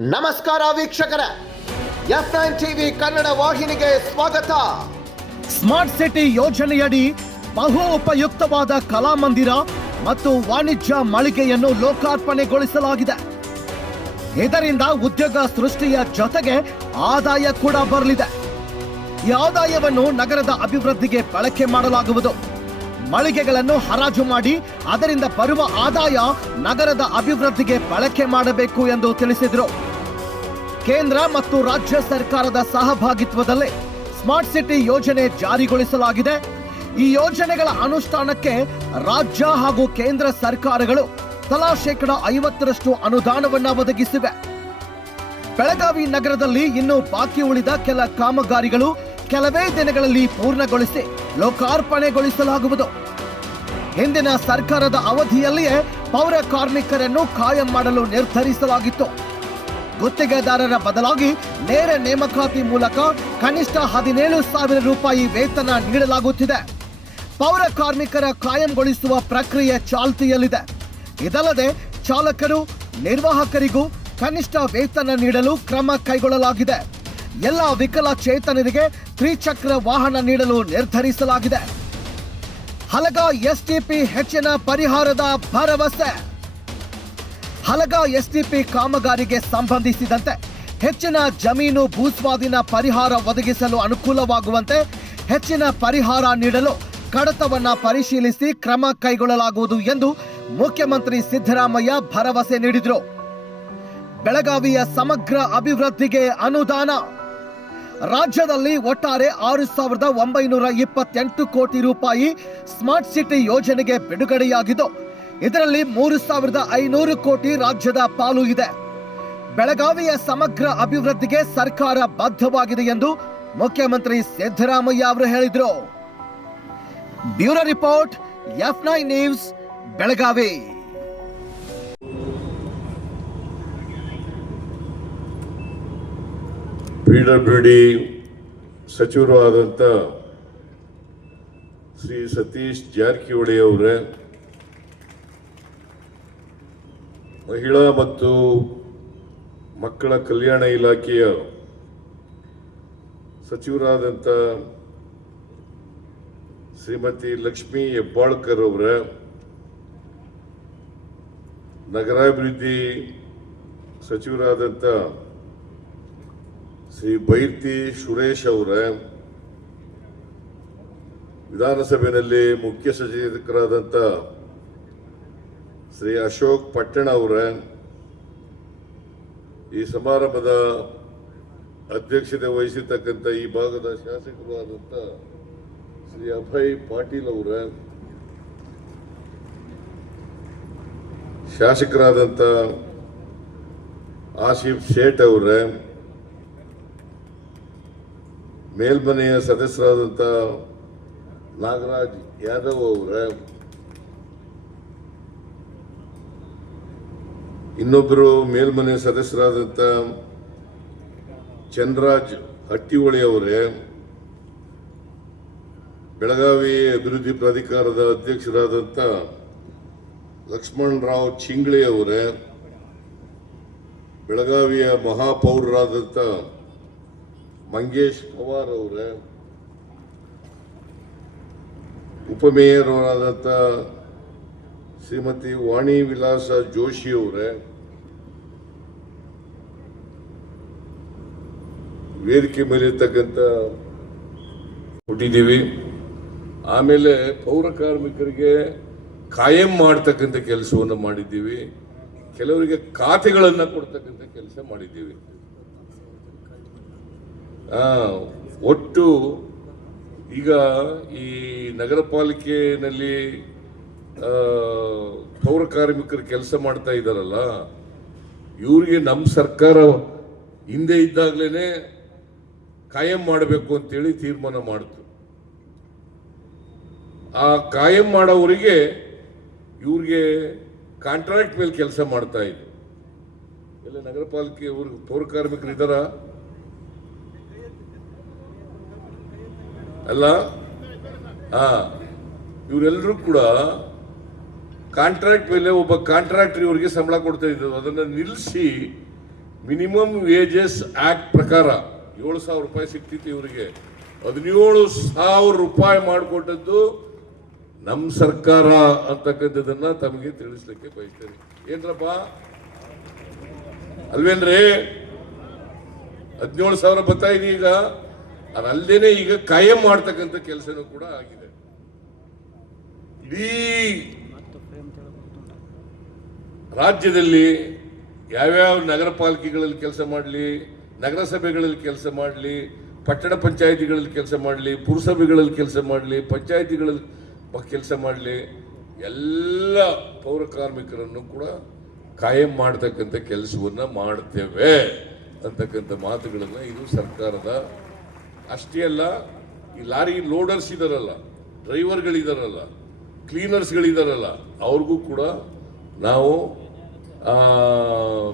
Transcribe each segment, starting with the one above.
ನಮಸ್ಕಾರ ವೀಕ್ಷಕರ. F nine TV Kannada ವಾಹಿನಿಗೆ ಸ್ವಾಗತ. ಸ್ಮಾರ್ಟ್ ಸಿಟಿ ಯೋಜನೆಯಡಿ ಬಹು ಉಪಯುಕ್ತವಾದ ಕಲಾಮಂದಿರ ಮತ್ತು ವಾಣಿಜ್ಯ ಮಳಿಗೆಯನ್ನು ಲೋಕಾರ್ಪಣೆಗೊಳಿಸಲಾಗಿದೆ. ಇದರಿಂದ ಉದ್ಯೋಗ ಸೃಷ್ಟಿಯ ಜೊತೆಗೆ ಆದಾಯ ಕೂಡ ಬರಲಿದೆ. ಈ ಆದಾಯವನ್ನು ನಗರದ ಅಭಿವೃದ್ಧಿಗೆ ಬಳಕೆ ಮಾಡಲಾಗುವುದು. ಮಳಿಗೆಗಳನ್ನು ಹರಾಜು ಮಾಡಿ, ಅದರಿಂದ ಬರುವ ಆದಾಯ ನಗರದ ಅಭಿವೃದ್ಧಿಗೆ ಬಳಕೆ ಮಾಡಬೇಕು ಎಂದು ತಿಳಿಸಿದರು. ಕೇಂದ್ರ ಮತ್ತು ರಾಜ್ಯ ಸರ್ಕಾರದ ಸಹಭಾಗಿತ್ವದಲ್ಲಿ ಸ್ಮಾರ್ಟ್ ಸಿಟಿ ಯೋಜನೆ ಜಾರಿಗೊಳಿಸಲಾಗಿದೆ. ಈ ಯೋಜನೆಗಳ ಅನುಷ್ಠಾನಕ್ಕೆ ರಾಜ್ಯ ಹಾಗೂ ಕೇಂದ್ರ ಸರ್ಕಾರಗಳು ತಲಾ ಶೇಕಡ ಐವತ್ತರಷ್ಟು ಅನುದಾನವನ್ನು ಒದಗಿಸಿವೆ. ಬೆಳಗಾವಿ ನಗರದಲ್ಲಿ ಇನ್ನು ಬಾಕಿ ಉಳಿದ ಕೆಲ ಕಾಮಗಾರಿಗಳು ಕೆಲವೇ ದಿನಗಳಲ್ಲಿ ಪೂರ್ಣಗೊಳಿಸಿ ಲೋಕಾರ್ಪಣೆಗೊಳಿಸಲಾಗುವುದು. ಹಿಂದಿನ ಸರ್ಕಾರದ ಅವಧಿಯಲ್ಲಿಯೇ ಪೌರ ಕಾರ್ಮಿಕರನ್ನು ಕಾಯಂ ಮಾಡಲು ನಿರ್ಧರಿಸಲಾಗಿತ್ತು. ಗುತ್ತಿಗೆದಾರರ ಬದಲಾಗಿ ನೇರ ನೇಮಕಾತಿ ಮೂಲಕ ಕನಿಷ್ಠ ಹದಿನೇಳು ಸಾವಿರ ರೂಪಾಯಿ ವೇತನ ನೀಡಲಾಗುತ್ತಿದೆ. ಪೌರ ಕಾರ್ಮಿಕರ ಕಾಯಂಗೊಳಿಸುವ ಪ್ರಕ್ರಿಯೆ ಚಾಲ್ತಿಯಲ್ಲಿದೆ. ಇದಲ್ಲದೆ ಚಾಲಕರು, ನಿರ್ವಾಹಕರಿಗೂ ಕನಿಷ್ಠ ವೇತನ ನೀಡಲು ಕ್ರಮ ಕೈಗೊಳ್ಳಲಾಗಿದೆ. ಎಲ್ಲ ವಿಕಲಚೇತನರಿಗೆ ತ್ರಿಚಕ್ರ ವಾಹನ ನೀಡಲು ನಿರ್ಧರಿಸಲಾಗಿದೆ. ಹಲಗ ಎಸ್ಟಿಪಿ ಹೆಚ್ಚಿನ ಪರಿಹಾರದ ಭರವಸೆ. ಹಲಗ ಎಸ್ಟಿಪಿ ಕಾಮಗಾರಿಗೆ ಸಂಬಂಧಿಸಿದಂತೆ ಹೆಚ್ಚಿನ ಜಮೀನು ಭೂಸ್ವಾಧೀನ ಪರಿಹಾರ ಒದಗಿಸಲು ಅನುಕೂಲವಾಗುವಂತೆ ಹೆಚ್ಚಿನ ಪರಿಹಾರ ನೀಡಲು ಕಡತವನ್ನು ಪರಿಶೀಲಿಸಿ ಕ್ರಮ ಕೈಗೊಳ್ಳಲಾಗುವುದು ಎಂದು ಮುಖ್ಯಮಂತ್ರಿ ಸಿದ್ದರಾಮಯ್ಯ ಭರವಸೆ ನೀಡಿದರು. ಬೆಳಗಾವಿಯ ಸಮಗ್ರ ಅಭಿವೃದ್ಧಿಗೆ ಅನುದಾನ ರಾಜ್ಯದಲ್ಲಿ ಒಟ್ಟಾರೆ ಆರು ಸಾವಿರದ ಒಂಬೈನೂರ ಇಪ್ಪತ್ತೆಂಟು ಕೋಟಿ ರೂಪಾಯಿ ಸ್ಮಾರ್ಟ್ ಸಿಟಿ ಯೋಜನೆಗೆ ಬಿಡುಗಡೆಯಾಗಿದ್ದು, ಇದರಲ್ಲಿ ಮೂರು ಸಾವಿರದ ಐನೂರು ಕೋಟಿ ರಾಜ್ಯದ ಪಾಲು ಇದೆ. ಬೆಳಗಾವಿಯ ಸಮಗ್ರ ಅಭಿವೃದ್ಧಿಗೆ ಸರ್ಕಾರ ಬದ್ಧವಾಗಿದೆ ಎಂದು ಮುಖ್ಯಮಂತ್ರಿ ಸಿದ್ದರಾಮಯ್ಯ ಅವರು ಹೇಳಿದರು. Bureau report F nine news, Belagavi. P W D ಸಚಿವರು ಆದಂಥ ಶ್ರೀ ಸತೀಶ್ ಜಾರಕಿಹೊಳಿ ಅವರೇ, ಮಹಿಳಾ ಮತ್ತು ಮಕ್ಕಳ ಕಲ್ಯಾಣ ಇಲಾಖೆಯ ಸಚಿವರಾದಂಥ ಶ್ರೀಮತಿ ಲಕ್ಷ್ಮೀ ಹೆಬ್ಬಾಳ್ಕರ್ ಅವರ, ನಗರಾಭಿವೃದ್ಧಿ ಸಚಿವರಾದಂಥ ಶ್ರೀ ಬೈರ್ತಿ ಸುರೇಶ್ ಅವರ, ವಿಧಾನಸಭೆಯಲ್ಲಿ ಮುಖ್ಯ ಸಚೇತಕರಾದಂಥ ಶ್ರೀ ಅಶೋಕ್ ಪಟ್ಟಣ ಅವರ, ಈ ಸಮಾರಂಭದ ಅಧ್ಯಕ್ಷತೆ ವಹಿಸಿರ್ತಕ್ಕಂಥ ಈ ಭಾಗದ ಶಾಸಕರು ಆದಂತ ಶ್ರೀ ಅಭಯ್ ಪಾಟೀಲ್ ಅವರ ಶಾಸಕರಾದಂಥ ಆಸಿಫ್ ಶೇಟ್ ಅವರ ಮೇಲ್ಮನೆಯ ಸದಸ್ಯರಾದಂಥ ನಾಗರಾಜ್ ಯಾದವ್ ಅವರ. ಇನ್ನೊಬ್ಬರು ಮೇಲ್ಮನೆ ಸದಸ್ಯರಾದಂಥ ಚಂದ್ರಾಜ್ ಹಟ್ಟಿಹೊಳಿ ಅವರೇ. ಬೆಳಗಾವಿ ಅಭಿವೃದ್ಧಿ ಪ್ರಾಧಿಕಾರದ ಅಧ್ಯಕ್ಷರಾದಂಥ ಲಕ್ಷ್ಮಣ್ ರಾವ್ ಚಿಂಗ್ಳಿ ಅವರೇ. ಬೆಳಗಾವಿಯ ಮಹಾಪೌರರಾದಂಥ ಮಂಗೇಶ್ ಪವಾರ್ ಅವರೇ ಉಪಮೇಯರ್ ಅವರಾದಂಥ ಶ್ರೀಮತಿ ವಾಣಿ ವಿಲಾಸ ಜೋಶಿ ಅವರೇ, ವೇದಿಕೆ ಮೇಲಿರ್ತಕ್ಕಂಥ ಹುಟ್ಟಿದ್ದೀವಿ. ಆಮೇಲೆ ಪೌರ ಕಾರ್ಮಿಕರಿಗೆ ಕಾಯಂ ಮಾಡ್ತಕ್ಕಂಥ ಕೆಲಸವನ್ನು ಮಾಡಿದ್ದೀವಿ. ಕೆಲವರಿಗೆ ಖಾತೆಗಳನ್ನು ಕೊಡ್ತಕ್ಕಂಥ ಕೆಲಸ ಮಾಡಿದ್ದೀವಿ. ಒಟ್ಟು ಈಗ ಈ ನಗರ ಪಾಲಿಕೆಯಲ್ಲಿ ಪೌರ ಕಾರ್ಮಿಕರು ಕೆಲಸ ಮಾಡ್ತಾ ಇದ್ದಾರಲ್ಲ, ಇವರಿಗೆ ನಮ್ಮ ಸರ್ಕಾರ ಹಿಂದೆ ಇದ್ದಾಗಲೇ ಕಾಯಂ ಮಾಡಬೇಕು ಅಂತೇಳಿ ತೀರ್ಮಾನ ಮಾಡಿತು. ಆ ಕಾಯಂ ಮಾಡೋವರಿಗೆ ಇವ್ರಿಗೆ ಕಾಂಟ್ರಾಕ್ಟ್ ಮೇಲೆ ಕೆಲಸ ಮಾಡ್ತಾ ಇದ್ರು. ಎಲ್ಲ ನಗರ ಪಾಲಿಕೆ ಪೌರ ಕಾರ್ಮಿಕರು ಇದ್ದಾರಾ? ಅಲ್ಲ? ಹಾ. ಇವರೆಲ್ಲರೂ ಕೂಡ ಕಾಂಟ್ರಾಕ್ಟ್ ಮೇಲೆ ಒಬ್ಬ ಕಾಂಟ್ರಾಕ್ಟರ್ ಇವರಿಗೆ ಸಂಬಳ ಕೊಡ್ತಾ ಇದ್ರು. ಅದನ್ನು ನಿಲ್ಲಿಸಿ ಮಿನಿಮಮ್ ವೇಜಸ್ ಆಕ್ಟ್ ಪ್ರಕಾರ ಏಳು ಸಾವಿರ ರೂಪಾಯಿ ಸಿಕ್ತಿತ್ತು ಇವರಿಗೆ. ಹದಿನೇಳು ಸಾವಿರ ರೂಪಾಯಿ ಮಾಡಿಕೊಟ್ಟದ್ದು ನಮ್ಮ ಸರ್ಕಾರ ಅಂತಕ್ಕಂಥದ್ದನ್ನ ತಮಗೆ ತಿಳಿಸ್ಲಿಕ್ಕೆ ಬಯಸ್ತೇನೆ. ಏನ್ರಪ್ಪ? ಅಲ್ವೇನ್ರಿ? ಹದಿನೇಳು ಸಾವಿರ ಬರ್ತಾ ಇದೆ ಈಗ ಅದಲ್ಲದೇನೆ ಈಗ ಕಾಯಂ ಮಾಡ್ತಕ್ಕಂಥ ಕೆಲಸನೂ ಕೂಡ ಆಗಿದೆ. ಇಡೀ ರಾಜ್ಯದಲ್ಲಿ ಯಾವ್ಯಾವ ನಗರ ಪಾಲಿಕೆಗಳಲ್ಲಿ ಕೆಲಸ ಮಾಡಲಿ, ನಗರಸಭೆಗಳಲ್ಲಿ ಕೆಲಸ ಮಾಡಲಿ, ಪಟ್ಟಣ ಪಂಚಾಯಿತಿಗಳಲ್ಲಿ ಕೆಲಸ ಮಾಡಲಿ, ಪುರಸಭೆಗಳಲ್ಲಿ ಕೆಲಸ ಮಾಡಲಿ, ಪಂಚಾಯಿತಿಗಳಲ್ಲಿ ಕೆಲಸ ಮಾಡಲಿ, ಎಲ್ಲ ಪೌರ ಕಾರ್ಮಿಕರನ್ನು ಕೂಡ ಕಾಯಂ ಮಾಡತಕ್ಕಂಥ ಕೆಲಸವನ್ನು ಮಾಡ್ತೇವೆ ಅಂತಕ್ಕಂಥ ಮಾತುಗಳನ್ನು ಇದು ಸರ್ಕಾರದ ಅಷ್ಟೇ ಅಲ್ಲ, ಈ ಲಾರಿ ಲೋಡರ್ಸ್ ಇದಾರಲ್ಲ, ಡ್ರೈವರ್ಗಳಿದಾರಲ್ಲ ಕ್ಲೀನರ್ಸ್ಗಳಿದಾರಲ್ಲ ಅವ್ರಿಗೂ ಕೂಡ ನಾವು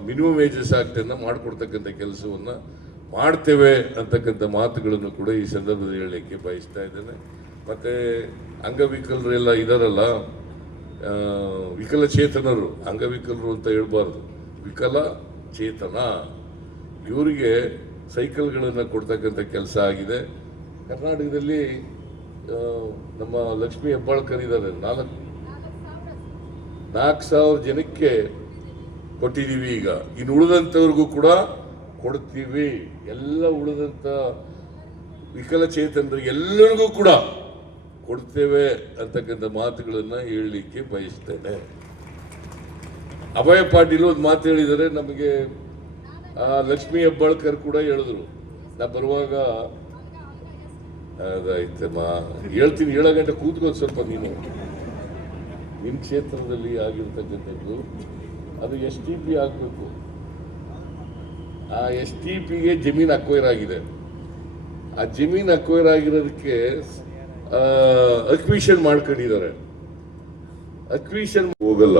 ಮಿನಿಮಮ್ ವೇಜಸ್ ಆಕ್ಟನ್ನು ಮಾಡಿಕೊಡ್ತಕ್ಕಂಥ ಕೆಲಸವನ್ನು ಮಾಡ್ತೇವೆ ಅಂತಕ್ಕಂಥ ಮಾತುಗಳನ್ನು ಕೂಡ ಈ ಸಂದರ್ಭದಲ್ಲಿ ಹೇಳಲಿಕ್ಕೆ ಬಯಸ್ತಾ ಇದ್ದೇನೆ. ಮತ್ತು ಅಂಗವಿಕಲರೆಲ್ಲ ಇದಾರಲ್ಲ ವಿಕಲಚೇತನರು, ಅಂಗವಿಕಲರು ಅಂತ ಹೇಳ್ಬಾರ್ದು. ವಿಕಲ ಚೇತನ ಇವರಿಗೆ ಸೈಕಲ್ಗಳನ್ನು ಕೊಡ್ತಕ್ಕಂಥ ಕೆಲಸ ಆಗಿದೆ. ಕರ್ನಾಟಕದಲ್ಲಿ ನಮ್ಮ ಲಕ್ಷ್ಮಿ ಹೆಬ್ಬಾಳ್ಕರ್ ಇದ್ದಾರೆ. ನಾಲ್ಕು ನಾಲ್ಕು ಸಾವಿರ ಜನಕ್ಕೆ ಕೊಟ್ಟಿದ್ದೀವಿ ಈಗ. ಇನ್ನು ಉಳಿದಂಥವ್ರಿಗೂ ಕೂಡ ಕೊಡ್ತೀವಿ. ಎಲ್ಲ ಉಳಿದಂಥ ವಿಕಲಚೇತನರಿಗೆ ಎಲ್ಲರಿಗೂ ಕೂಡ ಕೊಡ್ತೇವೆ ಅಂತಕ್ಕಂಥ ಮಾತುಗಳನ್ನು ಹೇಳಲಿಕ್ಕೆ ಬಯಸ್ತೇನೆ. ಅಭಯ ಪಾಟೀಲ್ ಒಂದು ಮಾತು ಹೇಳಿದರೆ ನಮಗೆ ಲಕ್ಷ್ಮೀ ಹೆಬ್ಬಾಳ್ಕರ್ ಕೂಡ ಹೇಳಿದ್ರು. ನಾ ಬರುವಾಗ ಅದಾಯ್ತಮ್ಮ ಹೇಳ್ತೀನಿ ಏಳು ಗಂಟೆ ಕೂತ್ಕೊಂಡು ಸ್ವಲ್ಪ ನೀನು. ನಿಮ್ಮ ಕ್ಷೇತ್ರದಲ್ಲಿ ಆಗಿರ್ತಕ್ಕಂಥದ್ದು, ಅದು ಎಸ್ ಟಿ ಪಿ ಆಗಬೇಕು. ಆ ಎಸ್ ಟಿ ಪಿಗೆ ಜಮೀನು ಅಕ್ವೈರ್ ಆಗಿದೆ. ಆ ಜಮೀನು ಅಕ್ವೈರ್ ಆಗಿರೋದಕ್ಕೆ ಅಕ್ವಿಷನ್ ಮಾಡ್ಕೊಂಡಿದ್ದಾರೆ. ಅಕ್ವಿಷನ್ ಹೋಗಲ್ಲ.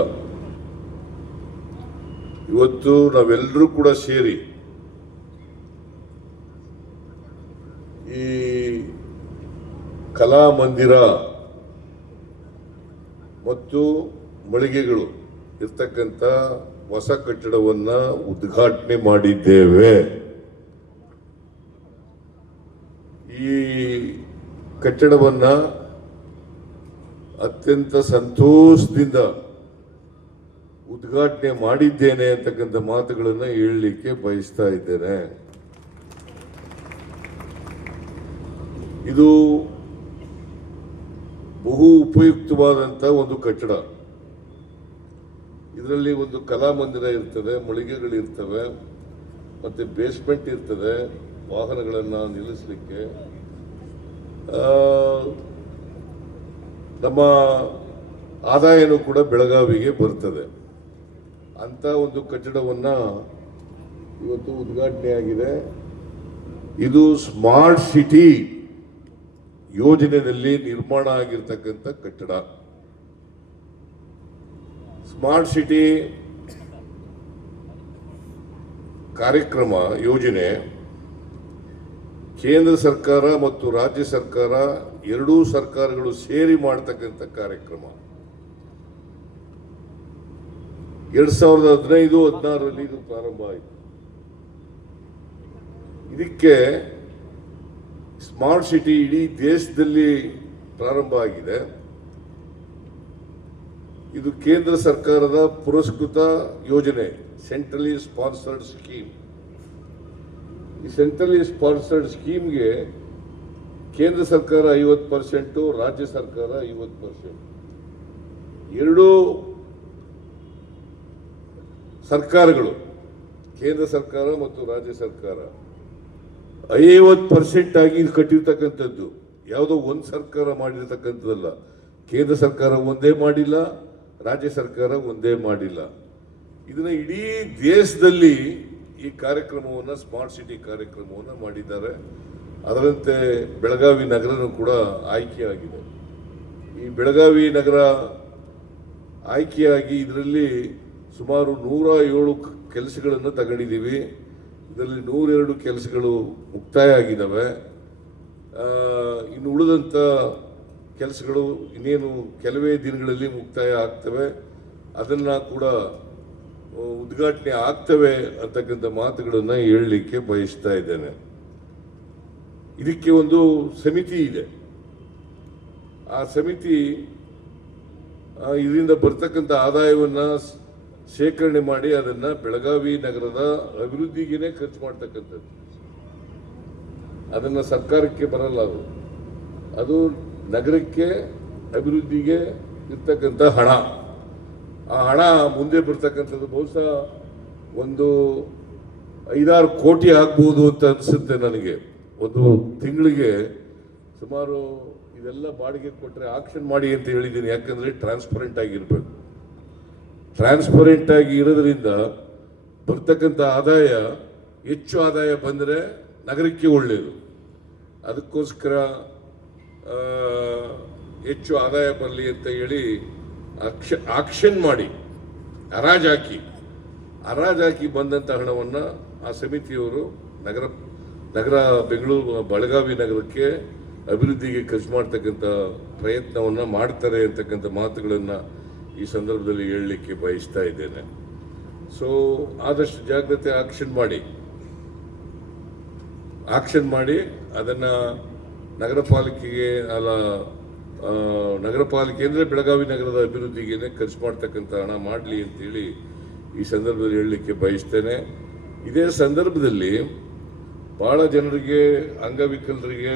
ಇವತ್ತು ನಾವೆಲ್ಲರೂ ಕೂಡ ಸೇರಿ ಈ ಕಲಾ ಮಂದಿರ ಮತ್ತು ಮಳಿಗೆಗಳು ಇರ್ತಕ್ಕಂಥ ಹೊಸ ಕಟ್ಟಡವನ್ನ ಉದ್ಘಾಟನೆ ಮಾಡಿದ್ದೇವೆ. ಈ ಕಟ್ಟಡವನ್ನ ಅತ್ಯಂತ ಸಂತೋಷದಿಂದ ಉದ್ಘಾಟನೆ ಮಾಡಿದ್ದೇನೆ ಅಂತಕ್ಕಂಥ ಮಾತುಗಳನ್ನು ಹೇಳಲಿಕ್ಕೆ ಬಯಸ್ತಾ ಇದ್ದೇನೆ. ಇದು ಬಹು ಉಪಯುಕ್ತವಾದಂಥ ಒಂದು ಕಟ್ಟಡ. ಇದರಲ್ಲಿ ಒಂದು ಕಲಾಮಂದಿರ ಇರ್ತದೆ ಮಳಿಗೆಗಳಿರ್ತವೆ ಮತ್ತೆ ಬೇಸ್ಮೆಂಟ್ ಇರ್ತದೆ, ವಾಹನಗಳನ್ನು ನಿಲ್ಲಿಸಲಿಕ್ಕೆ. ನಮ್ಮ ಆದಾಯನೂ ಕೂಡ ಬೆಳಗಾವಿಗೆ ಬರ್ತದೆ. ಅಂತ ಒಂದು ಕಟ್ಟಡವನ್ನ ಇವತ್ತು ಉದ್ಘಾಟನೆ ಆಗಿದೆ. ಇದು ಸ್ಮಾರ್ಟ್ ಸಿಟಿ ಯೋಜನೆಯಲ್ಲಿ ನಿರ್ಮಾಣ ಆಗಿರ್ತಕ್ಕಂಥ ಕಟ್ಟಡ. ಸ್ಮಾರ್ಟ್ ಸಿಟಿ ಕಾರ್ಯಕ್ರಮ, ಯೋಜನೆ ಕೇಂದ್ರ ಸರ್ಕಾರ ಮತ್ತು ರಾಜ್ಯ ಸರ್ಕಾರ ಎರಡೂ ಸರ್ಕಾರಗಳು ಸೇರಿ ಮಾಡ್ತಕ್ಕಂಥ ಕಾರ್ಯಕ್ರಮ. ಎರಡ್ ಸಾವಿರದ ಹದಿನೈದು, ಹದಿನಾರರಲ್ಲಿ ಇದು ಪ್ರಾರಂಭ ಆಯಿತು. ಇದಕ್ಕೆ ಸ್ಮಾರ್ಟ್ ಸಿಟಿ ಇಡೀ ದೇಶದಲ್ಲಿ ಪ್ರಾರಂಭ ಆಗಿದೆ. ಇದು ಕೇಂದ್ರ ಸರ್ಕಾರದ ಪುರಸ್ಕೃತ ಯೋಜನೆ, ಸೆಂಟ್ರಲಿ ಸ್ಪಾನ್ಸರ್ಡ್ ಸ್ಕೀಮ್. ಈ ಸೆಂಟ್ರಲಿ ಸ್ಪಾನ್ಸರ್ಡ್ ಸ್ಕೀಮ್ಗೆ ಕೇಂದ್ರ ಸರ್ಕಾರ ಐವತ್ತು ಪರ್ಸೆಂಟು, ರಾಜ್ಯ ಸರ್ಕಾರ ಐವತ್ತು ಪರ್ಸೆಂಟ್. ಎರಡೂ ಸರ್ಕಾರಗಳು, ಕೇಂದ್ರ ಸರ್ಕಾರ ಮತ್ತು ರಾಜ್ಯ ಸರ್ಕಾರ, ಐವತ್ತು ಪರ್ಸೆಂಟ್ ಆಗಿ ಇದು ಕಟ್ಟಿರ್ತಕ್ಕಂಥದ್ದು. ಯಾವುದೋ ಒಂದು ಸರ್ಕಾರ ಮಾಡಿರತಕ್ಕಂಥದ್ದಲ್ಲ. ಕೇಂದ್ರ ಸರ್ಕಾರ ಒಂದೇ ಮಾಡಿಲ್ಲ, ರಾಜ್ಯ ಸರ್ಕಾರ ಒಂದೇ ಮಾಡಿಲ್ಲ. ಇದನ್ನ ಇಡೀ ದೇಶದಲ್ಲಿ ಈ ಕಾರ್ಯಕ್ರಮವನ್ನು, ಸ್ಮಾರ್ಟ್ ಸಿಟಿ ಕಾರ್ಯಕ್ರಮವನ್ನು ಮಾಡಿದ್ದಾರೆ. ಅದರಂತೆ ಬೆಳಗಾವಿ ನಗರನೂ ಕೂಡ ಆಯ್ಕೆಯಾಗಿದೆ. ಈ ಬೆಳಗಾವಿ ನಗರ ಆಯ್ಕೆಯಾಗಿ ಇದರಲ್ಲಿ ಸುಮಾರು ನೂರ ಏಳು ಕೆಲಸಗಳನ್ನು ತಗೊಂಡಿದ್ದೀವಿ. ಇದರಲ್ಲಿ ನೂರೆರಡು ಕೆಲಸಗಳು ಮುಕ್ತಾಯ ಆಗಿದ್ದಾವೆ ಇನ್ನು ಉಳಿದಂಥ ಕೆಲಸಗಳು ಇನ್ನೇನು ಕೆಲವೇ ದಿನಗಳಲ್ಲಿ ಮುಕ್ತಾಯ ಆಗ್ತವೆ. ಅದನ್ನು ಕೂಡ ಉದ್ಘಾಟನೆ ಆಗ್ತವೆ ಅಂತಕ್ಕಂಥ ಮಾತುಗಳನ್ನು ಹೇಳಲಿಕ್ಕೆ ಬಯಸ್ತಾ ಇದ್ದೇನೆ. ಇದಕ್ಕೆ ಒಂದು ಸಮಿತಿ ಇದೆ. ಆ ಸಮಿತಿ ಇದರಿಂದ ಬರ್ತಕ್ಕಂಥ ಆದಾಯವನ್ನು ಶೇಖರಣೆ ಮಾಡಿ ಅದನ್ನು ಬೆಳಗಾವಿ ನಗರದ ಅಭಿವೃದ್ಧಿಗೇನೆ ಖರ್ಚು ಮಾಡ್ತಕ್ಕಂಥದ್ದು. ಅದನ್ನು ಸರ್ಕಾರಕ್ಕೆ ಬರಲ್ಲ ಅದು. ಅದು ನಗರಕ್ಕೆ ಅಭಿವೃದ್ಧಿಗೆ ಇರ್ತಕ್ಕಂಥ ಹಣ. ಆ ಹಣ ಮುಂದೆ ಬರ್ತಕ್ಕಂಥದ್ದು ಬಹುಶಃ ಒಂದು ಐದಾರು ಕೋಟಿ ಆಗ್ಬೋದು ಅಂತ ಅನಿಸುತ್ತೆ ನನಗೆ. ಒಂದು ತಿಂಗಳಿಗೆ ಸುಮಾರು ಇದೆಲ್ಲ ಬಾಡಿಗೆ ಕೊಟ್ಟರೆ ಆಕ್ಷನ್ ಮಾಡಿ ಅಂತ ಹೇಳಿದ್ದೀನಿ. ಯಾಕಂದರೆ ಟ್ರಾನ್ಸ್ಪರೆಂಟ್ ಆಗಿರ್ಬೇಕು. ಟ್ರಾನ್ಸ್ಪರೆಂಟ್ ಆಗಿ ಇರೋದ್ರಿಂದ ಬರ್ತಕ್ಕಂಥ ಆದಾಯ ಹೆಚ್ಚು ಆದಾಯ ಬಂದರೆ ನಗರಕ್ಕೆ ಒಳ್ಳೆಯದು ಅದಕ್ಕೋಸ್ಕರ ಹೆಚ್ಚು ಆದಾಯ ಬರಲಿ ಅಂತ ಹೇಳಿ ಆಕ್ಷ ಆಕ್ಷನ್ ಮಾಡಿ ಹರಾಜಾಕಿ ಅರಾಜಾಕಿ ಬಂದಂಥ ಹಣವನ್ನು ಆ ಸಮಿತಿಯವರು ನಗರ ನಗರ ಬೆಂಗಳೂರು, ಬೆಳಗಾವಿ ನಗರಕ್ಕೆ ಅಭಿವೃದ್ಧಿಗೆ ಖರ್ಚು ಮಾಡ್ತಕ್ಕಂಥ ಪ್ರಯತ್ನವನ್ನು ಮಾಡ್ತಾರೆ ಅಂತಕ್ಕಂಥ ಮಾತುಗಳನ್ನು ಈ ಸಂದರ್ಭದಲ್ಲಿ ಹೇಳಲಿಕ್ಕೆ ಬಯಸ್ತಾ ಇದ್ದೇನೆ. ಸೊ ಆದಷ್ಟು ಜಾಗ್ರತೆ ಆಕ್ಷನ್ ಮಾಡಿ. ಆಕ್ಷನ್ ಮಾಡಿ, ಅದನ್ನು ನಗರ ಪಾಲಿಕೆಗೆ ಅಲ್ಲ ನಗರ ಪಾಲಿಕೆ ಅಂದರೆ ಬೆಳಗಾವಿ ನಗರದ ಅಭಿವೃದ್ಧಿಗೆ ಖರ್ಚು ಮಾಡ್ತಕ್ಕಂಥ ಹಣ ಮಾಡಲಿ ಅಂತೇಳಿ ಈ ಸಂದರ್ಭದಲ್ಲಿ ಹೇಳಲಿಕ್ಕೆ ಬಯಸ್ತೇನೆ. ಇದೇ ಸಂದರ್ಭದಲ್ಲಿ ಭಾಳ ಜನರಿಗೆ, ಅಂಗವಿಕಲರಿಗೆ